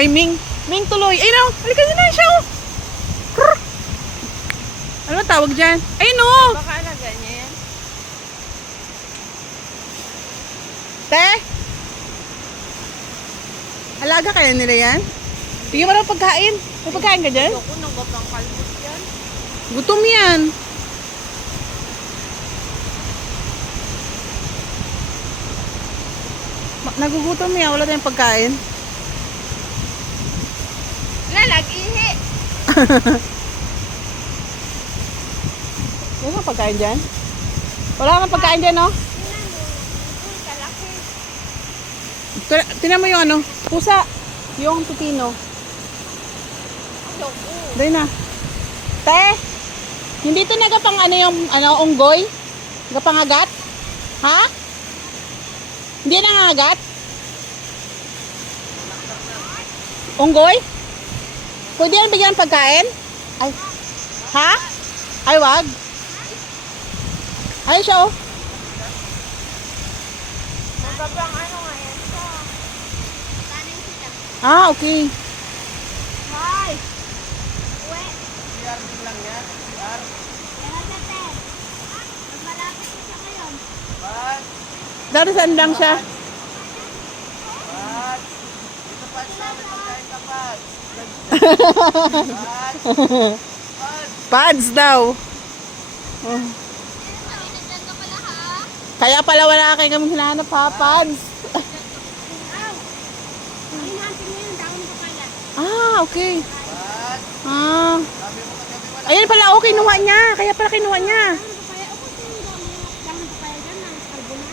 Ay, Ming. Ming tuloy. Ay, no. Halika na siya, oh. Krr. Ano tawag dyan? Ay, no. Baka alaga niya yan. Te? Alaga kaya nila yan? Bigyan mo ng pagkain. May pagkain ka dyan? Ayoko nang gabang kalbos yan. Gutom yan. Nagugutom yan. Wala tayong pagkain. Lalag-ihi. Wala kang pagkain dyan? Wala kang pagkain dyan, no? Tinan mo yung ano, pusa. Yung pipino. Ayoko. Dahil na. Te, hindi ito nagapang ano yung unggoy? Nagapangagat? Ha? Hindi nangangagat? Unggoy? Pwede yan bigyan ng pagkain? Ay. Ha? Ay, wag. Ay, siya oh. Nagabang ano nga yan siya. Tanay sila. Ah, okay. Hi! Uwe. CR din lang yan. CR. Yan na te. Malapit ko siya ngayon. Pat. Dati saan lang siya? Pat. Dito Pat sa amin pagkain ka Pat. Pat. Pat. Pads daw. Oh. Kaya pala wala kayo kami hinahanap ha, Pads. Ah, okay. Pat. Ah. Sabi mo kagabi wala. Ayan pala, oh, kinuha niya. Kaya pala kinuha niya.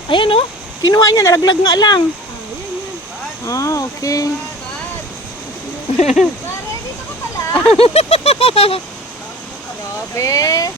Ayan oh, kinuha niya, nalaglag nga lang. Ah, okay. Pare, dito ka pala. Grabe.